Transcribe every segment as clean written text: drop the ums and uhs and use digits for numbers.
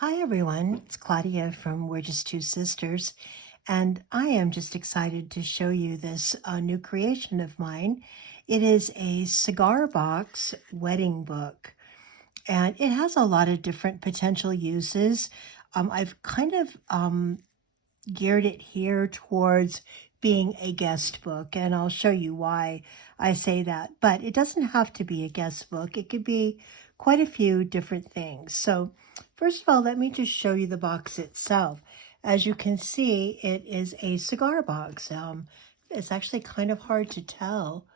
Hi everyone, it's Claudia from We're Just Two Sisters, and I am just excited to show you this new creation of mine. It is a cigar box wedding book, and it has a lot of different potential uses. I've kind of geared it here towards being a guest book, and I'll show you why I say that. But it doesn't have to be a guest book. It could be quite a few different things. So first of all, let me just show you the box itself. As you can see, it is a cigar box. It's actually kind of hard to tell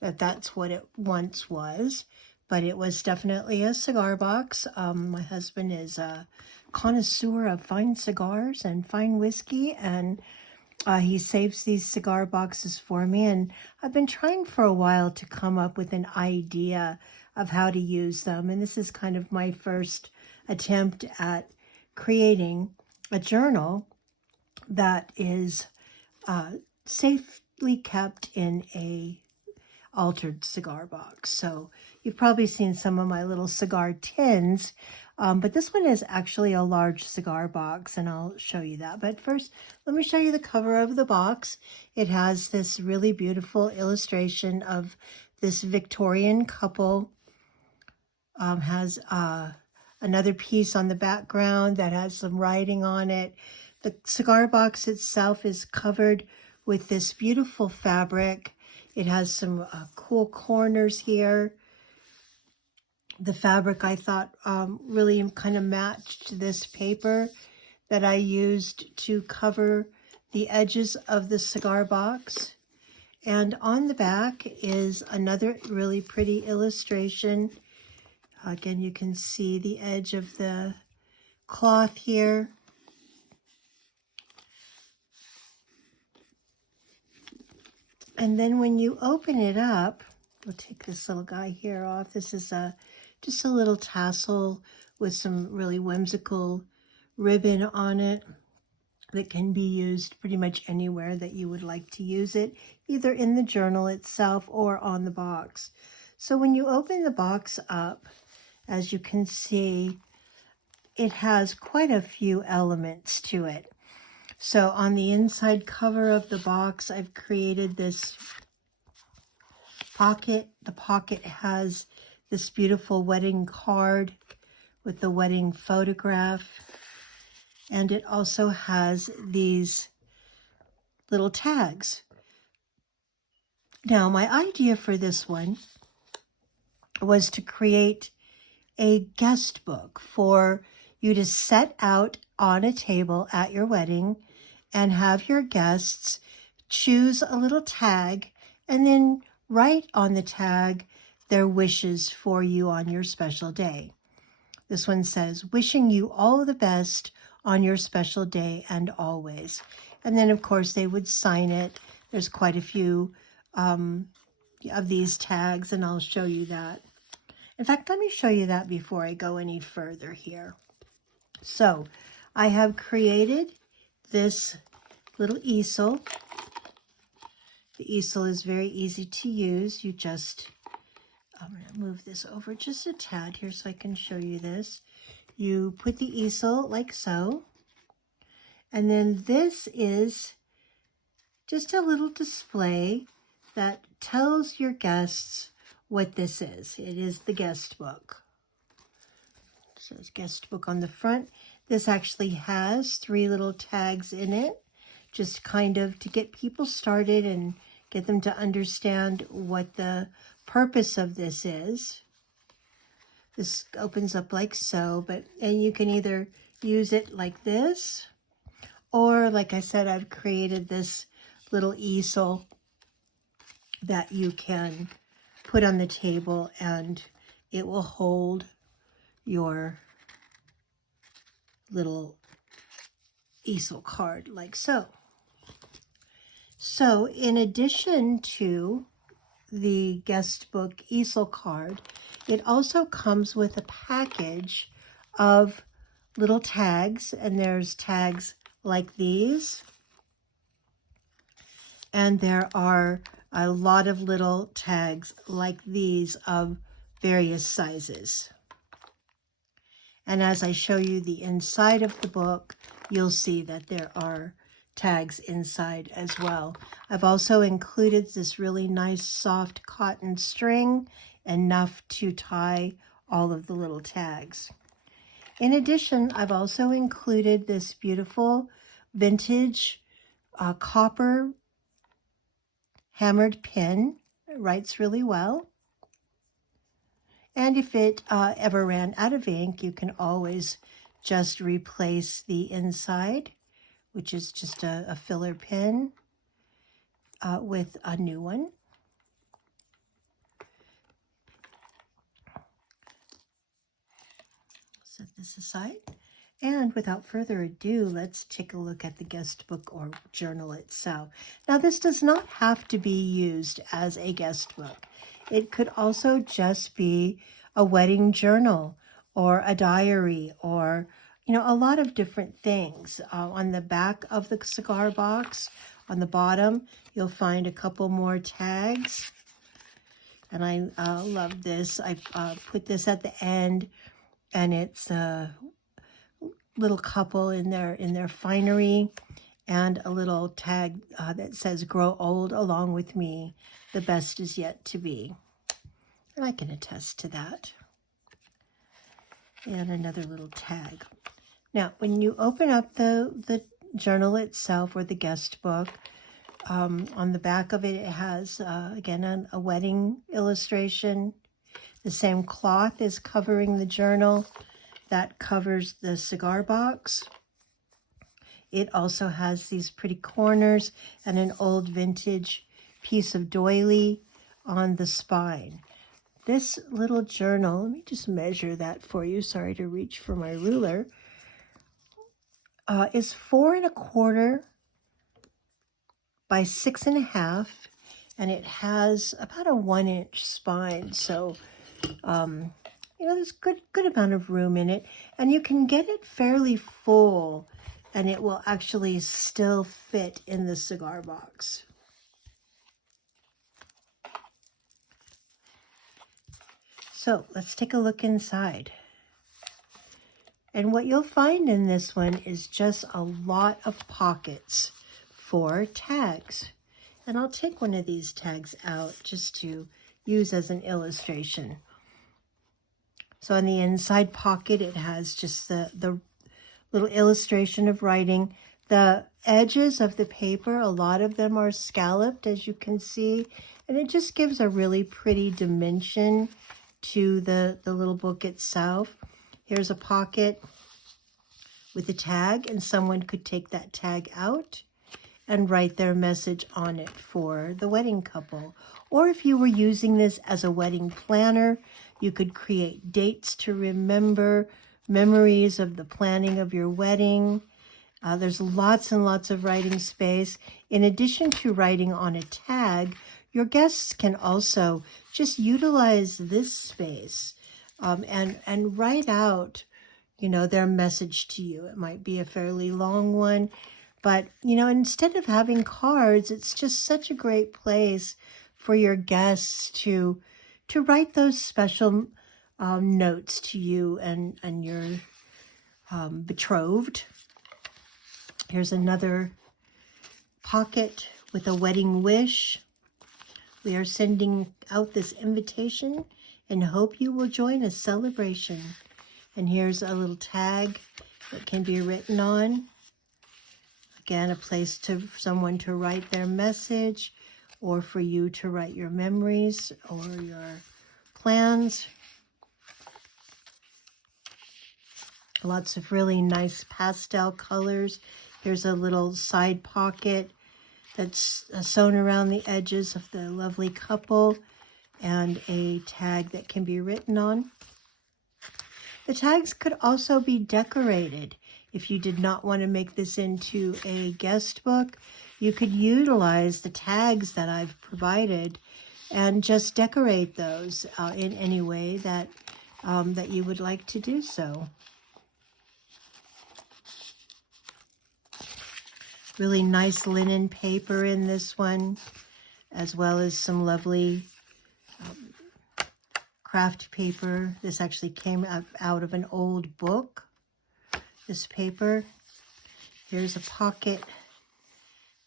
that that's what it once was, but it was definitely a cigar box. My husband is a connoisseur of fine cigars and fine whiskey, and he saves these cigar boxes for me. And I've been trying for a while to come up with an idea of how to use them. And this is kind of my first attempt at creating a journal that is safely kept in a altered cigar box. So you've probably seen some of my little cigar tins, but this one is actually a large cigar box, and I'll show you that. But first, let me show you the cover of the box. It has this really beautiful illustration of this Victorian couple. Has another piece on the background that has some writing on it. The cigar box itself is covered with this beautiful fabric. It has some cool corners here. The fabric, I thought, really kind of matched this paper that I used to cover the edges of the cigar box. And on the back is another really pretty illustration. Again, you can see the edge of the cloth here. And then when you open it up, we'll take this little guy here off. This is just a little tassel with some really whimsical ribbon on it that can be used pretty much anywhere that you would like to use it, either in the journal itself or on the box. So when you open the box up, as you can see, it has quite a few elements to it. So on the inside cover of the box, I've created this pocket. The pocket has this beautiful wedding card with the wedding photograph. And it also has these little tags. Now, my idea for this one was to create a guest book for you to set out on a table at your wedding and have your guests choose a little tag and then write on the tag their wishes for you on your special day. This one says, wishing you all the best on your special day and always. And then, of course, they would sign it. There's quite a few of these tags, and I'll show you that. In fact, let me show you that before I go any further here. So I have created this little easel. The easel is very easy to use. You just, I'm going to move this over just a tad here so I can show you this. You put the easel like so. And then this is just a little display that tells your guests what this is. It is the guest book. It says guest book on the front. This actually has 3 little tags in it, just kind of to get people started and get them to understand what the purpose of this is. This opens up like so, and you can either use it like this, or like I said, I've created this little easel that you can put on the table and it will hold your little easel card like so. So in addition to the guest book easel card, it also comes with a package of little tags, and there's tags like these, and there are a lot of little tags like these of various sizes. And as I show you the inside of the book, you'll see that there are tags inside as well. I've also included this really nice soft cotton string, enough to tie all of the little tags. In addition, I've also included this beautiful vintage copper hammered pin. It writes really well. And if it ever ran out of ink, you can always just replace the inside, which is just a filler pin, with a new one. Set this aside. And without further ado, let's take a look at the guest book or journal itself. Now, this does not have to be used as a guest book. It could also just be a wedding journal or a diary or, a lot of different things. On the back of the cigar box, on the bottom, you'll find a couple more tags. And I love this. I put this at the end, and it's little couple in their finery, and a little tag that says "Grow old along with me. The best is yet to be." And I can attest to that. And another little tag. Now, when you open up the journal itself or the guest book, on the back of it, it has again a wedding illustration. The same cloth is covering the journal that covers the cigar box. It also has these pretty corners and an old vintage piece of doily on the spine. This little journal, let me just measure that for you. Sorry to reach for my ruler. Is 4 1/4 by 6 1/2, and it has about a 1-inch spine. So, there's good amount of room in it, and you can get it fairly full, and it will actually still fit in the cigar box. So let's take a look inside. And what you'll find in this one is just a lot of pockets for tags. And I'll take one of these tags out just to use as an illustration. So on the inside pocket, it has just the little illustration of writing. The edges of the paper, a lot of them are scalloped, as you can see, and it just gives a really pretty dimension to the little book itself. Here's a pocket with a tag, and someone could take that tag out and write their message on it for the wedding couple. Or if you were using this as a wedding planner, you could create dates to remember, memories of the planning of your wedding. There's lots and lots of writing space. In addition to writing on a tag, your guests can also just utilize this space and write out, their message to you. It might be a fairly long one, but, instead of having cards, it's just such a great place for your guests to write those special notes to you and your betrothed. Here's another pocket with a wedding wish. We are sending out this invitation and hope you will join a celebration. And here's a little tag that can be written on. Again, a place for someone to write their message, or for you to write your memories or your plans. Lots of really nice pastel colors. Here's a little side pocket that's sewn around the edges of the lovely couple, and a tag that can be written on. The tags could also be decorated. If you did not want to make this into a guest book, you could utilize the tags that I've provided and just decorate those in any way that you would like to do so. Really nice linen paper in this one, as well as some lovely craft paper. This actually came out of an old book, this paper. Here's a pocket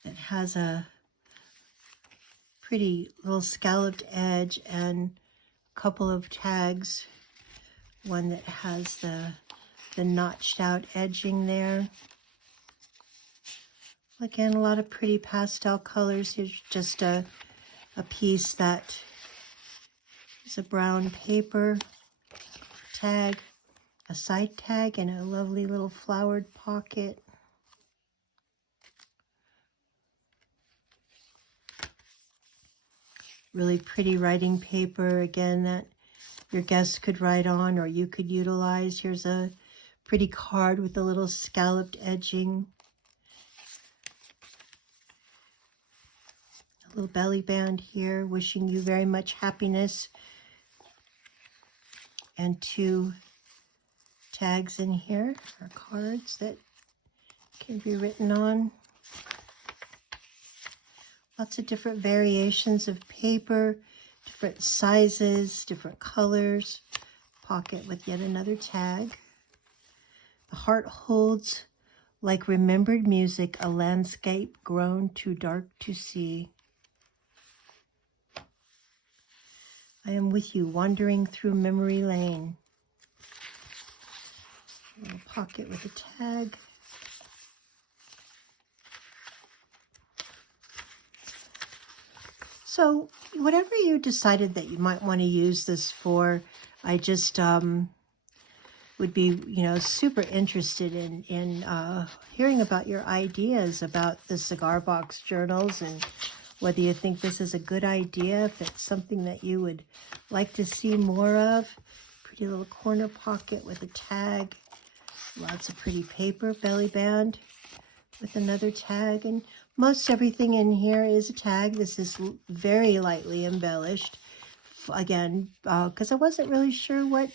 that has a pretty little scalloped edge and a couple of tags. One that has the notched out edging there. Again, a lot of pretty pastel colors. Here's just a piece that is a brown paper tag, a side tag, and a lovely little flowered pocket. Really pretty writing paper, again, that your guests could write on or you could utilize. Here's a pretty card with a little scalloped edging. A little belly band here, wishing you very much happiness. And 2 tags in here are cards that can be written on. Lots of different variations of paper, different sizes, different colors. Pocket with yet another tag. The heart holds, like remembered music, a landscape grown too dark to see. I am with you, wandering through memory lane. A little pocket with a tag. So whatever you decided that you might want to use this for, I just would be, super interested in hearing about your ideas about the cigar box journals and whether you think this is a good idea, if it's something that you would like to see more of. Pretty little corner pocket with a tag. Lots of pretty paper, belly band with another tag. And most everything in here is a tag. This is very lightly embellished. Again, because I wasn't really sure what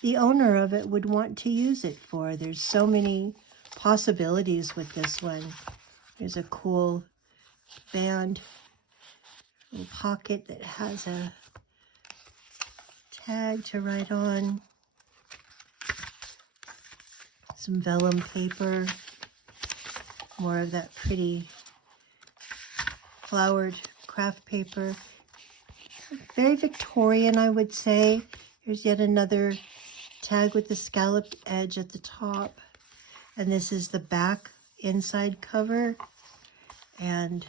the owner of it would want to use it for. There's so many possibilities with this one. There's a cool band, little pocket that has a tag to write on. Some vellum paper, more of that pretty flowered craft paper. Very Victorian, I would say. Here's yet another tag with the scalloped edge at the top. And this is the back inside cover. And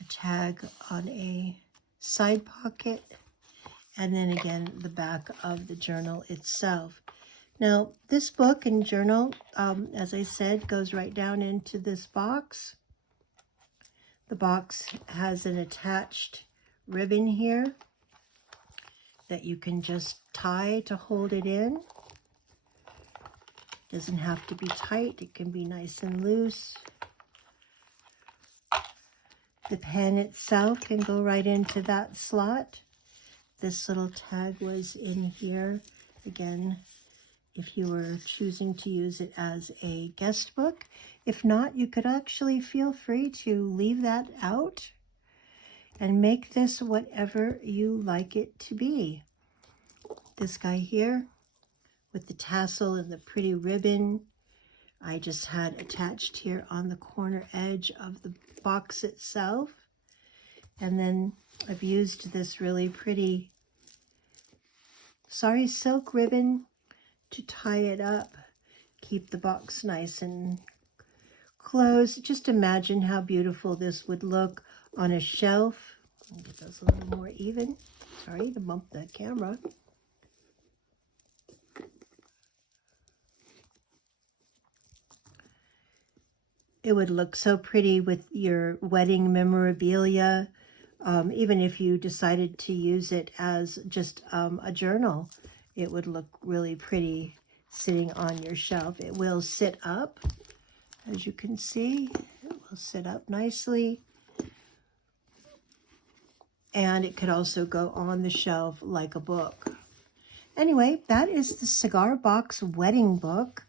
a tag on a side pocket. And then again, the back of the journal itself. Now, this book and journal, as I said, goes right down into this box. The box has an attached ribbon here that you can just tie to hold it in. Doesn't have to be tight. It can be nice and loose. The pen itself can go right into that slot. This little tag was in here. Again, if you were choosing to use it as a guest book. If not, you could actually feel free to leave that out and make this whatever you like it to be. This guy here with the tassel and the pretty ribbon, I just had attached here on the corner edge of the box itself. And then I've used this really pretty sari silk ribbon to tie it up, keep the box nice and closed. Just imagine how beautiful this would look on a shelf. I'll get those a little more even. Sorry to bump the camera. It would look so pretty with your wedding memorabilia, even if you decided to use it as just a journal. It would look really pretty sitting on your shelf. It will sit up, as you can see. It will sit up nicely. And it could also go on the shelf like a book. Anyway, that is the Cigar Box Wedding Book.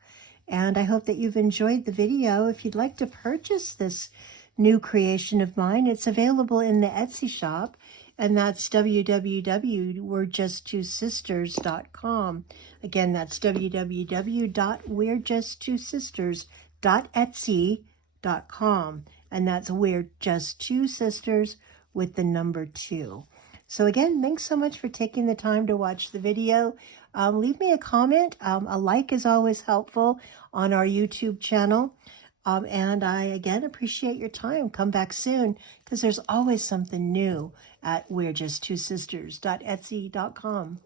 And I hope that you've enjoyed the video. If you'd like to purchase this new creation of mine, it's available in the Etsy shop. and that's www.we'rejusttwosisters.com. Again, that's www.we'rejusttwosisters.etsy.com, and that's We're Just Two Sisters with the number 2. So again, thanks so much for taking the time to watch the video. Leave me a comment. A like is always helpful on our YouTube channel. And I, again, appreciate your time. Come back soon, because there's always something new at we'rejusttwosisters.etsy.com.